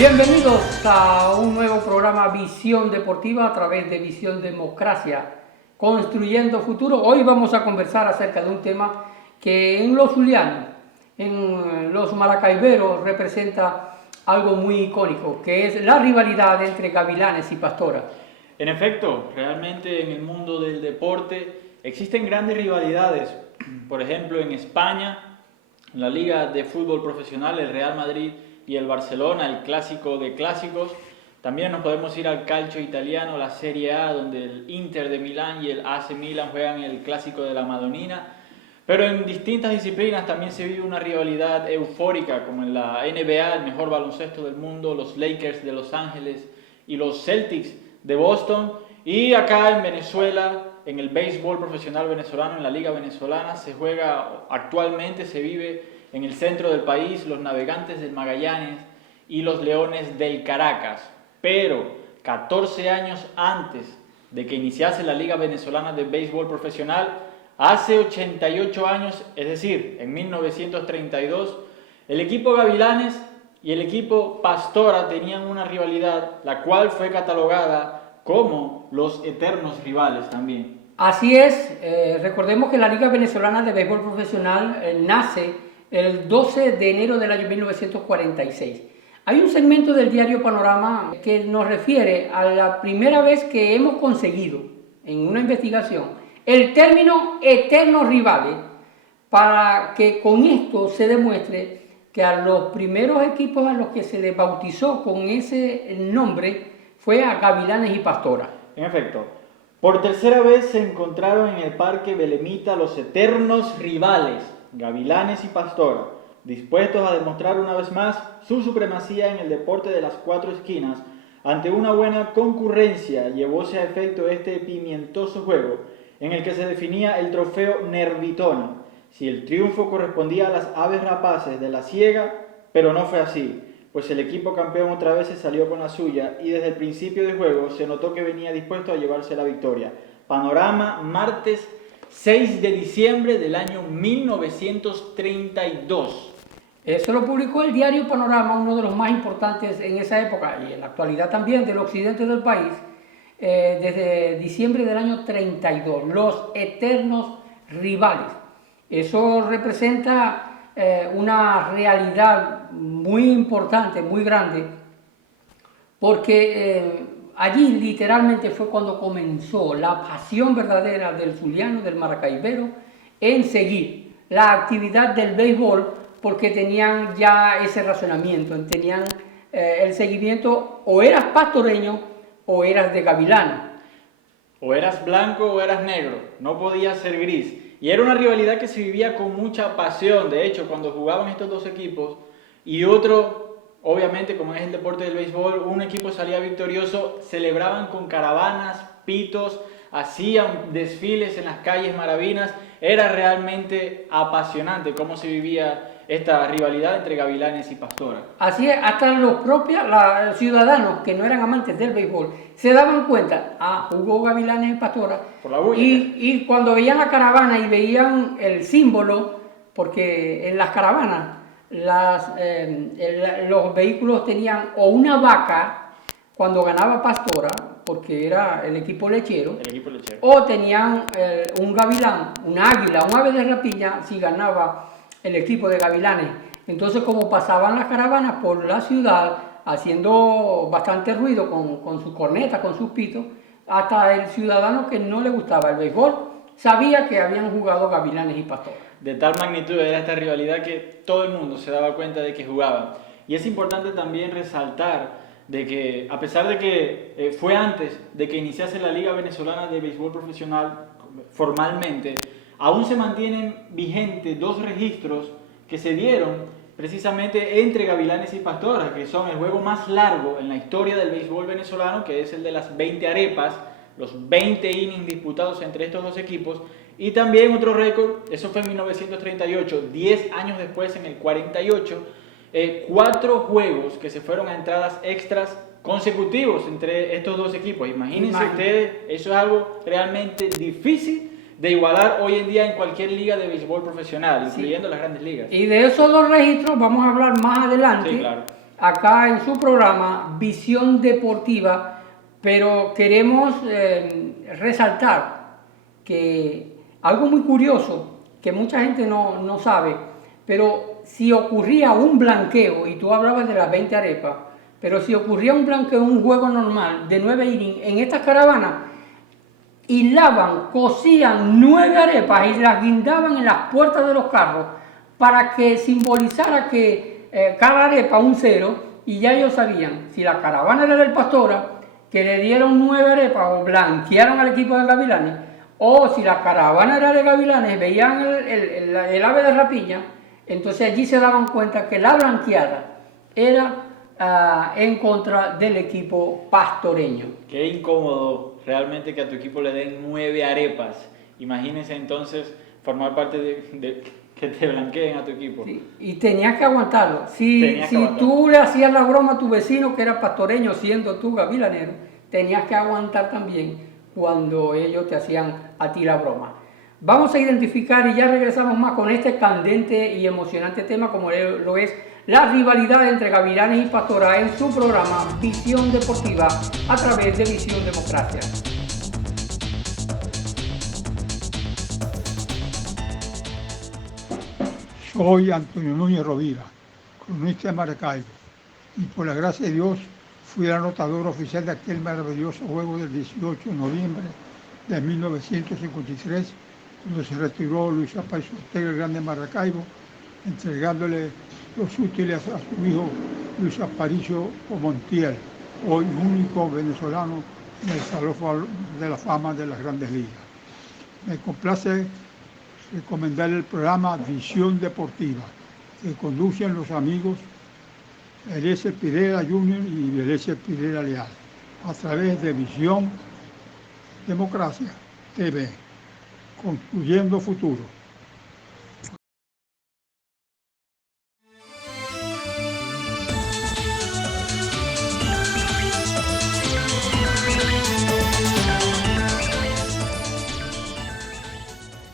Bienvenidos a un nuevo programa Visión Deportiva a través de Visión Democracia, construyendo futuro. Hoy vamos a conversar acerca de un tema que en los zulianos, en los maracaiberos, representa algo muy icónico, que es la rivalidad entre Gavilanes y Pastora. En efecto, realmente en el mundo del deporte existen grandes rivalidades. Por ejemplo, en España, en la Liga de Fútbol Profesional, el Real Madrid y el Barcelona, el clásico de clásicos. También nos podemos ir al calcio italiano, la Serie A, donde el Inter de Milán y el AC Milan juegan el clásico de la Madonina. Pero en distintas disciplinas también se vive una rivalidad eufórica, como en la NBA, el mejor baloncesto del mundo, los Lakers de Los Ángeles y los Celtics de Boston. Y acá en Venezuela, en el béisbol profesional venezolano, en la Liga Venezolana, se juega actualmente, se vive en el centro del país, los Navegantes del Magallanes y los Leones del Caracas. Pero 14 años antes de que iniciase la Liga Venezolana de Béisbol Profesional, hace 88 años, es decir, en 1932, el equipo Gavilanes y el equipo Pastora tenían una rivalidad, la cual fue catalogada como los eternos rivales también. Así es, recordemos que la Liga Venezolana de Béisbol Profesional nace el 12 de enero del año 1946. Hay un segmento del diario Panorama que nos refiere a la primera vez que hemos conseguido en una investigación el término eternos rivales, para que con esto se demuestre que a los primeros equipos a los que se les bautizó con ese nombre fue a Gavilanes y Pastora. En efecto, por tercera vez se encontraron en el Parque Belemita los eternos rivales, Gavilanes y Pastora, dispuestos a demostrar una vez más su supremacía en el deporte de las cuatro esquinas. Ante una buena concurrencia llevóse a efecto este pimientoso juego, en el que se definía el trofeo Nervitona, si el triunfo correspondía a las aves rapaces de la Ciega, pero no fue así, pues el equipo campeón otra vez se salió con la suya y desde el principio del juego se notó que venía dispuesto a llevarse la victoria. Panorama, martes 6 de diciembre del año 1932. Eso lo publicó el diario Panorama, uno de los más importantes en esa época y en la actualidad también del occidente del país, desde diciembre del año 32, los eternos rivales. Eso representa una realidad muy importante, muy grande, porque allí literalmente fue cuando comenzó la pasión verdadera del zuliano, del maracaibero, en seguir la actividad del béisbol, porque tenían ya ese razonamiento, tenían el seguimiento: o eras pastoreño o eras de Gavilán. O eras blanco o eras negro, no podías ser gris. Y era una rivalidad que se vivía con mucha pasión. De hecho, cuando jugaban estos dos equipos y otro, obviamente como es el deporte del béisbol, un equipo salía victorioso, celebraban con caravanas, pitos, hacían desfiles en las calles maravinas. Era realmente apasionante cómo se vivía esta rivalidad entre Gavilanes y Pastora. Así es, hasta los propios ciudadanos que no eran amantes del béisbol se daban cuenta: jugó Gavilanes y Pastora. Por la bulla. Y cuando veían la caravana y veían el símbolo, porque en las caravanas los vehículos tenían o una vaca cuando ganaba Pastora, porque era el equipo lechero, o tenían un gavilán, un águila, un ave de rapiña si ganaba el equipo de Gavilanes. Entonces, como pasaban las caravanas por la ciudad haciendo bastante ruido con sus cornetas, con sus pitos, hasta el ciudadano que no le gustaba el béisbol sabía que habían jugado Gavilanes y Pastora. De tal magnitud era esta rivalidad que todo el mundo se daba cuenta de que jugaban. Y es importante también resaltar de que, a pesar de que fue antes de que iniciase la Liga Venezolana de Béisbol Profesional formalmente, aún se mantienen vigentes dos registros que se dieron precisamente entre Gavilanes y Pastora, que son el juego más largo en la historia del béisbol venezolano, que es el de las 20 arepas, los 20 innings disputados entre estos dos equipos, y también otro récord, eso fue en 1938, 10 años después, en el 48, 4 juegos que se fueron a entradas extras consecutivos entre estos dos equipos. Imagínense ustedes, eso es algo realmente difícil de igualar hoy en día en cualquier liga de béisbol profesional, incluyendo las grandes ligas. Y de esos dos registros vamos a hablar más adelante, sí, claro, acá en su programa Visión Deportiva, pero queremos resaltar que algo muy curioso que mucha gente no sabe, pero si ocurría un blanqueo, y tú hablabas de las 20 arepas, pero si ocurría un blanqueo, un juego normal de 9 innings, en estas caravanas, hilaban, cosían 9 arepas y las guindaban en las puertas de los carros para que simbolizara que cada arepa un 0, y ya ellos sabían, si la caravana era del Pastora, que le dieron 9 arepas o blanquearon al equipo de Gavilanes, o si la caravana era de Gavilanes, veían el ave de rapiña, entonces allí se daban cuenta que la blanqueada era en contra del equipo pastoreño. Qué incómodo realmente que a tu equipo le den 9 arepas. Imagínense entonces formar parte de que te blanqueen a tu equipo. Sí, y tenías que aguantarlo. Si tú le hacías la broma a tu vecino que era pastoreño, siendo tú gavilanero, tenías que aguantar también cuando ellos te hacían a ti la broma. Vamos a identificar, y ya regresamos más con este candente y emocionante tema como lo es la rivalidad entre Gavilanes y Pastora en su programa Visión Deportiva a través de Visión Democracia. Soy Antonio Núñez Rovira, cronista de Maracaibo, y por la gracia de Dios fui el anotador oficial de aquel maravilloso juego del 18 de noviembre de 1953, donde se retiró Luis Aparicio Ortega, el grande Maracaibo, entregándole los útiles a su hijo Luis Aparicio Montiel, hoy único venezolano en el Salón de la Fama de las Grandes Ligas. Me complace recomendar el programa Visión Deportiva, que conducen los amigos Eliezer Pirela Jr. y Eliezer Pirela Leal, a través de Visión Democracia TV, construyendo futuro.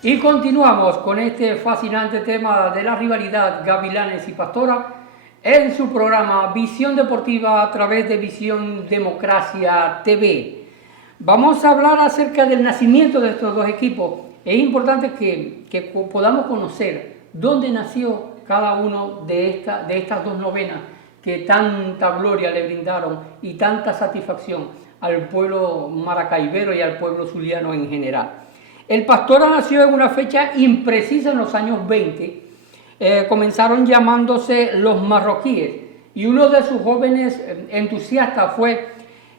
Y continuamos con este fascinante tema de la rivalidad Gavilanes y Pastora en su programa Visión Deportiva a través de Visión Democracia TV. Vamos a hablar acerca del nacimiento de estos dos equipos. Es importante que podamos conocer dónde nació cada uno de estas dos novenas que tanta gloria le brindaron y tanta satisfacción al pueblo maracaibero y al pueblo zuliano en general. El Pastora nació en una fecha imprecisa en los años 20. Comenzaron llamándose los marroquíes, y uno de sus jóvenes entusiastas fue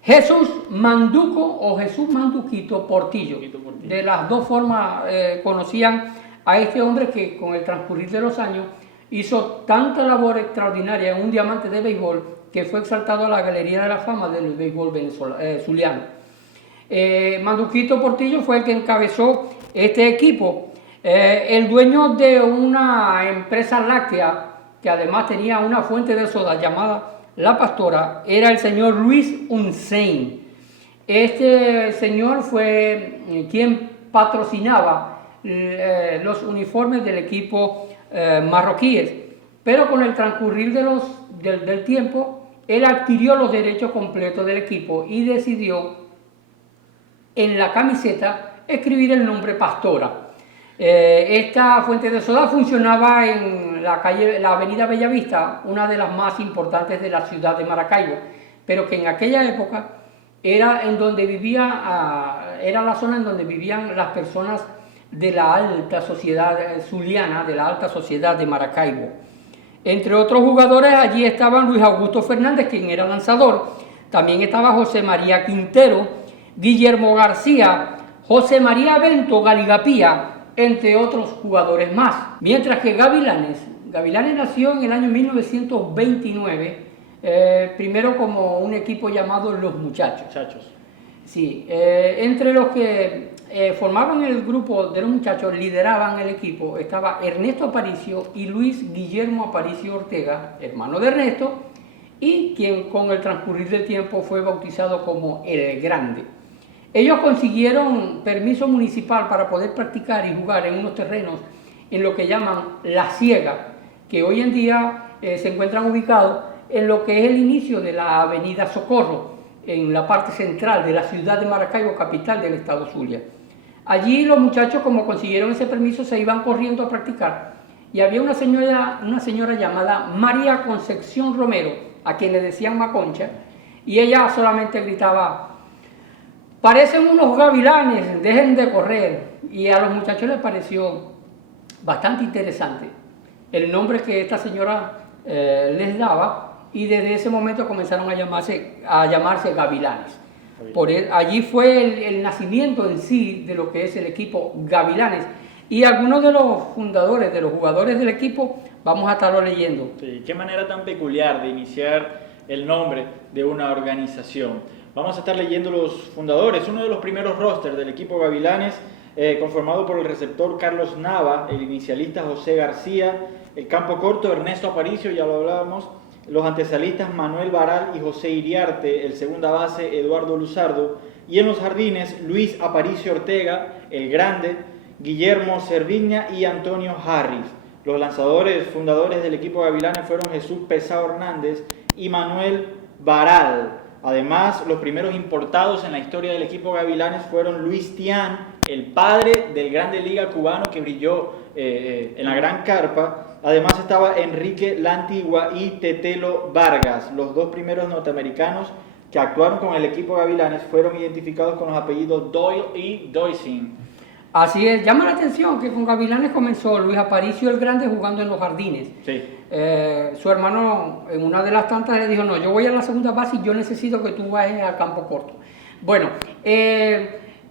Jesús Manduco o Jesús Manduquito Portillo. De las dos formas conocían a este hombre que con el transcurrir de los años hizo tanta labor extraordinaria en un diamante de béisbol que fue exaltado a la Galería de la Fama del béisbol zuliano. Manduquito Portillo fue el que encabezó este equipo. El dueño de una empresa láctea que además tenía una fuente de soda llamada La Pastora era el señor Luis Unsein. Este señor fue quien patrocinaba los uniformes del equipo marroquíes, pero con el transcurrir del tiempo él adquirió los derechos completos del equipo y decidió en la camiseta escribir el nombre Pastora. Esta fuente de soda funcionaba en la avenida Bellavista, una de las más importantes de la ciudad de Maracaibo, pero que en aquella época era la zona en donde vivían las personas de la alta sociedad zuliana, de la alta sociedad de Maracaibo. Entre otros jugadores allí estaban Luis Augusto Fernández, quien era lanzador, también estaba José María Quintero, Guillermo García, José María Bento Galigapía, entre otros jugadores más. Mientras que Gavilanes nació en el año 1929, primero como un equipo llamado Los Muchachos. Sí, entre los que formaban el grupo de los muchachos, lideraban el equipo, estaba Ernesto Aparicio y Luis Guillermo Aparicio Ortega, hermano de Ernesto, y quien con el transcurrir del tiempo fue bautizado como El Grande. Ellos consiguieron permiso municipal para poder practicar y jugar en unos terrenos en lo que llaman La Ciega, que hoy en día se encuentran ubicados en lo que es el inicio de la avenida Socorro, en la parte central de la ciudad de Maracaibo, capital del estado Zulia. Allí los muchachos, como consiguieron ese permiso, se iban corriendo a practicar, y había una señora llamada María Concepción Romero, a quien le decían Maconcha, y ella solamente gritaba: parecen unos gavilanes, dejen de correr. Y a los muchachos les pareció bastante interesante el nombre que esta señora les daba, y desde ese momento comenzaron a llamarse Gavilanes. Allí fue el nacimiento en sí de lo que es el equipo Gavilanes, y algunos de los fundadores, de los jugadores del equipo, vamos a estarlo leyendo. Sí, qué manera tan peculiar de iniciar el nombre de una organización. Vamos a estar leyendo los fundadores. Uno de los primeros rosters del equipo Gavilanes, conformado por el receptor Carlos Nava, el inicialista José García, el campo corto Ernesto Aparicio, ya lo hablábamos, los antesalistas Manuel Baral y José Iriarte, el segunda base Eduardo Luzardo, y en los jardines Luis Aparicio Ortega, el grande, Guillermo Cerviña y Antonio Harris. Los lanzadores fundadores del equipo Gavilanes fueron Jesús Pesao Hernández y Manuel Baral. Además, los primeros importados en la historia del equipo Gavilanes fueron Luis Tián, el padre del Grande Liga cubano que brilló en la Gran Carpa. Además estaba Enrique La Antigua y Tetelo Vargas. Los dos primeros norteamericanos que actuaron con el equipo Gavilanes fueron identificados con los apellidos Doyle y Doising. Así es, llama la atención que con Gavilanes comenzó Luis Aparicio el Grande jugando en los jardines. Sí. Su hermano en una de las tantas le dijo: no, yo voy a la segunda base y yo necesito que tú vayas al campo corto. Bueno,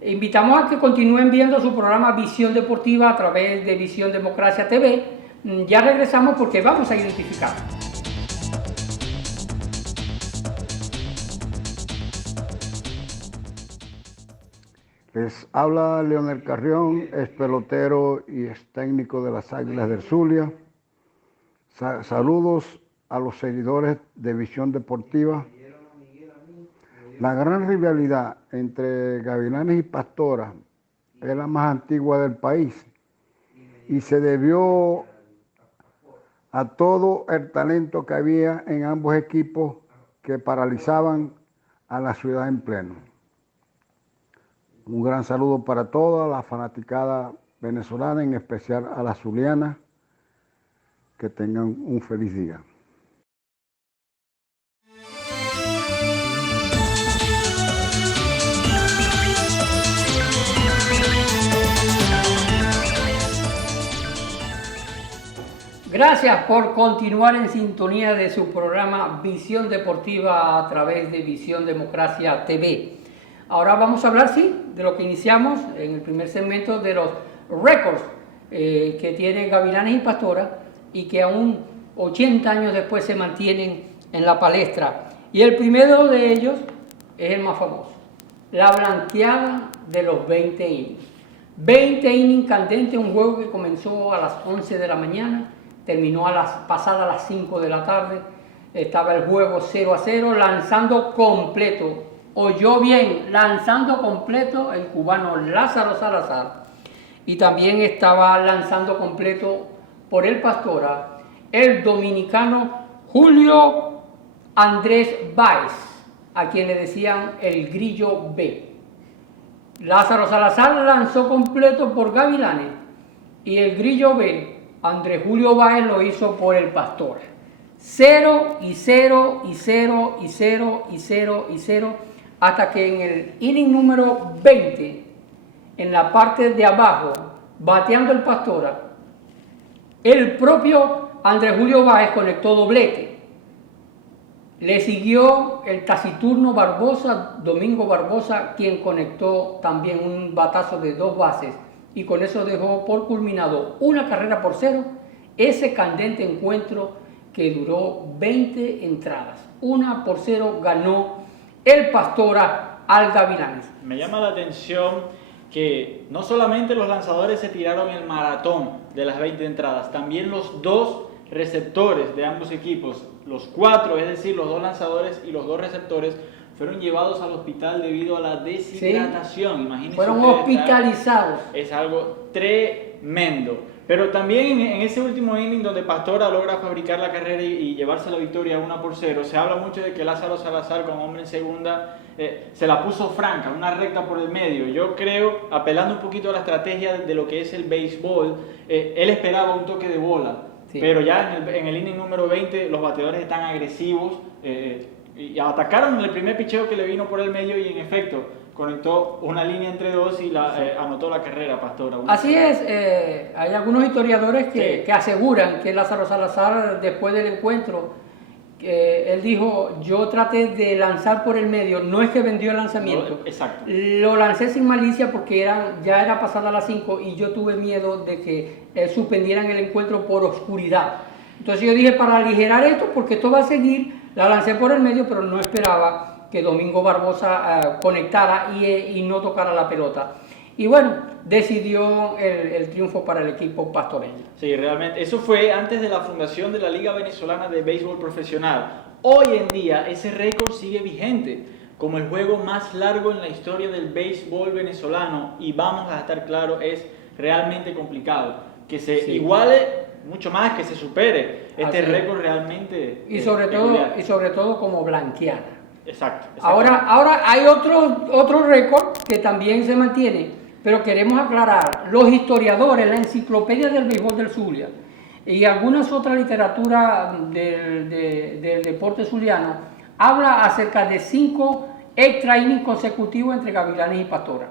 invitamos a que continúen viendo su programa Visión Deportiva a través de Visión Democracia TV. Ya regresamos porque vamos a identificar. Les habla Leonel Carrión, es pelotero y es técnico de las Águilas del Zulia. Saludos a los seguidores de Visión Deportiva. La gran rivalidad entre Gavilanes y Pastora es la más antigua del país y se debió a todo el talento que había en ambos equipos que paralizaban a la ciudad en pleno. Un gran saludo para toda la fanaticada venezolana, en especial a la zuliana. Que tengan un feliz día. Gracias por continuar en sintonía de su programa Visión Deportiva a través de Visión Democracia TV. Ahora vamos a hablar, sí, de lo que iniciamos en el primer segmento, de los récords que tiene Gavilanes y Pastora y que aún 80 años después se mantienen en la palestra. Y el primero de ellos es el más famoso, la blanqueada de los 20 innings. 20 innings candentes, un juego que comenzó a las 11 de la mañana, terminó pasadas las 5 de la tarde, estaba el juego 0-0, lanzando completo. Oyó bien, lanzando completo el cubano Lázaro Salazar, y también estaba lanzando completo por el Pastora el dominicano Julio Andrés Báez, a quien le decían el Grillo B. Lázaro Salazar lanzó completo por Gavilanes y el Grillo B, Andrés Julio Báez, lo hizo por el Pastora. 0 y 0 y 0 y 0 y 0 y 0, hasta que en el inning número 20, en la parte de abajo, bateando el Pastora, el propio Andrés Julio Báez conectó doblete. Le siguió el taciturno Barbosa, Domingo Barbosa, quien conectó también un batazo de 2 bases, y con eso dejó por culminado 1-0 ese candente encuentro que duró 20 entradas. 1-0 ganó el Pastora al Gavilanes. Me llama la atención que no solamente los lanzadores se tiraron el maratón de las 20 entradas, también los dos receptores de ambos equipos, los 4, es decir, los 2 lanzadores y los 2 receptores, fueron llevados al hospital debido a la deshidratación. Sí, imagínense fueron ustedes, hospitalizados. es algo tremendo. Pero también en ese último inning donde Pastora logra fabricar la carrera y llevarse la victoria 1-0, se habla mucho de que Lázaro Salazar, con hombre en segunda, se la puso franca, una recta por el medio. Yo creo, apelando un poquito a la estrategia de lo que es el béisbol, él esperaba un toque de bola. Sí. Pero ya en el inning número 20 los bateadores están agresivos y atacaron el primer picheo que le vino por el medio y en efecto conectó una línea entre dos y anotó la carrera, Pastora. Así es, hay algunos historiadores que aseguran que Lázaro Salazar, después del encuentro, él dijo: yo traté de lanzar por el medio, no es que vendió el lanzamiento, exacto. Lo lancé sin malicia porque ya era pasada las 5 y yo tuve miedo de que suspendieran el encuentro por oscuridad. Entonces yo dije, para aligerar esto, porque esto va a seguir, la lancé por el medio, pero no esperaba que Domingo Barbosa conectara y no tocara la pelota. Y bueno, decidió el triunfo para el equipo pastoreño. Sí, realmente. Eso fue antes de la fundación de la Liga Venezolana de Béisbol Profesional. Hoy en día ese récord sigue vigente como el juego más largo en la historia del béisbol venezolano. Y vamos a estar claros, es realmente complicado que se iguale, mucho más que se supere este récord realmente. Y sobre todo como blanqueada. Exacto. Ahora hay otro récord que también se mantiene, pero queremos aclarar: los historiadores, la enciclopedia del béisbol del Zulia y algunas otras literaturas del deporte zuliano habla acerca de 5 extra innings consecutivos entre Gavilanes y Pastora,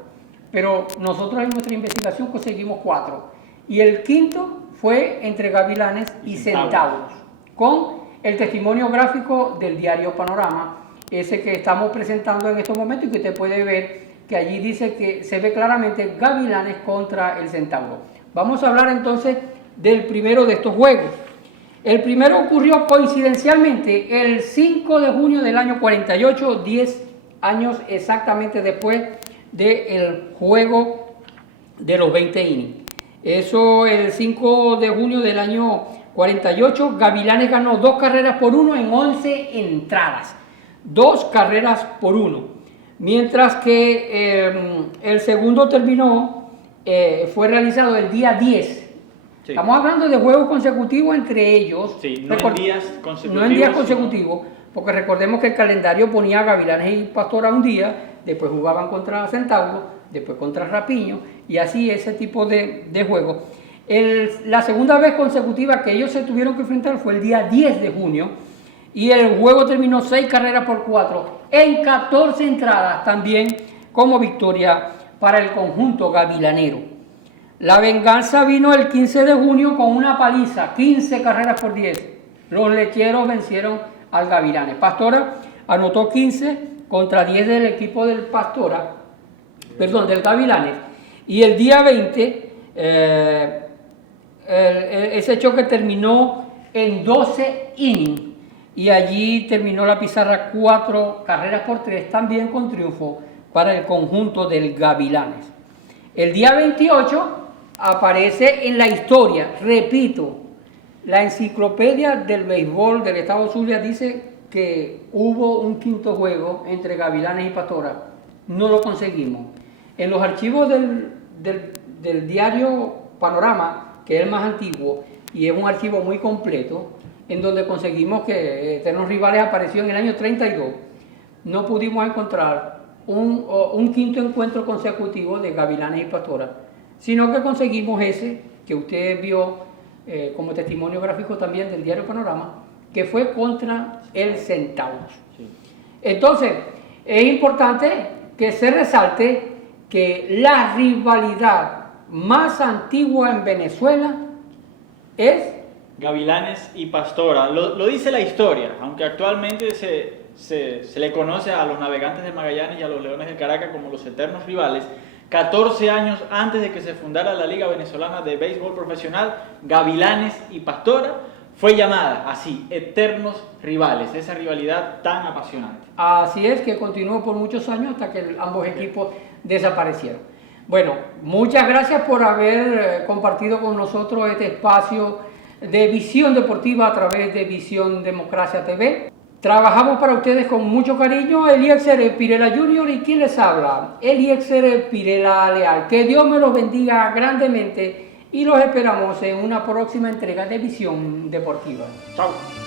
pero nosotros en nuestra investigación conseguimos 4 y el quinto fue entre Gavilanes y Centauros, con el testimonio gráfico del diario Panorama, ese que estamos presentando en estos momentos y que usted puede ver que allí dice que se ve claramente Gavilanes contra el Centauro. Vamos a hablar entonces del primero de estos juegos. El primero ocurrió coincidencialmente el 5 de junio del año 48, 10 años exactamente después del juego de los 20 innings. Eso, el 5 de junio del año 48, Gavilanes ganó 2 carreras por 1 en 11 entradas. 2 carreras por 1, mientras que el segundo fue realizado el día 10. Sí. Estamos hablando de juegos consecutivos entre ellos, sí, no en días consecutivos. No en días consecutivos, porque recordemos que el calendario ponía a Gavilanes y Pastora un día, después jugaban contra Centauro, después contra Rapiño, y así ese tipo de juegos. La segunda vez consecutiva que ellos se tuvieron que enfrentar fue el día 10 de junio, y el juego terminó 6 carreras por 4 en 14 entradas, también como victoria para el conjunto gavilanero. La venganza vino el 15 de junio con una paliza, 15 carreras por 10. Los lecheros vencieron al Gavilanes. Pastora anotó 15 contra 10 del equipo del del Gavilanes. Y el día 20, ese choque terminó en 12 innings. Y allí terminó la pizarra 4 carreras por 3, también con triunfo para el conjunto del Gavilanes. El día 28 aparece en la historia, repito, la enciclopedia del béisbol del estado Zulia dice que hubo un quinto juego entre Gavilanes y Pastora. No lo conseguimos. En los archivos del diario Panorama, que es el más antiguo y es un archivo muy completo, en donde conseguimos que Eternos Rivales apareció en el año 32, no pudimos encontrar un quinto encuentro consecutivo de Gavilanes y Pastora, sino que conseguimos ese que usted vio como testimonio gráfico también del diario Panorama, que fue contra el Centauros. Sí. Entonces, es importante que se resalte que la rivalidad más antigua en Venezuela es Gavilanes y Pastora. Lo dice la historia, aunque actualmente se le conoce a los Navegantes de Magallanes y a los Leones del Caracas como los eternos rivales. 14 años antes de que se fundara la Liga Venezolana de Béisbol Profesional, Gavilanes y Pastora fue llamada así, eternos rivales, esa rivalidad tan apasionante. Así es, que continuó por muchos años hasta que ambos equipos desaparecieron. Bueno, muchas gracias por haber compartido con nosotros este espacio de visión deportiva a través de Visión Democracia TV. Trabajamos para ustedes con mucho cariño, Eliezer Pirela Jr. y quien les habla, Eliezer Pirela Leal. Que Dios me los bendiga grandemente y los esperamos en una próxima entrega de Visión Deportiva. Chao.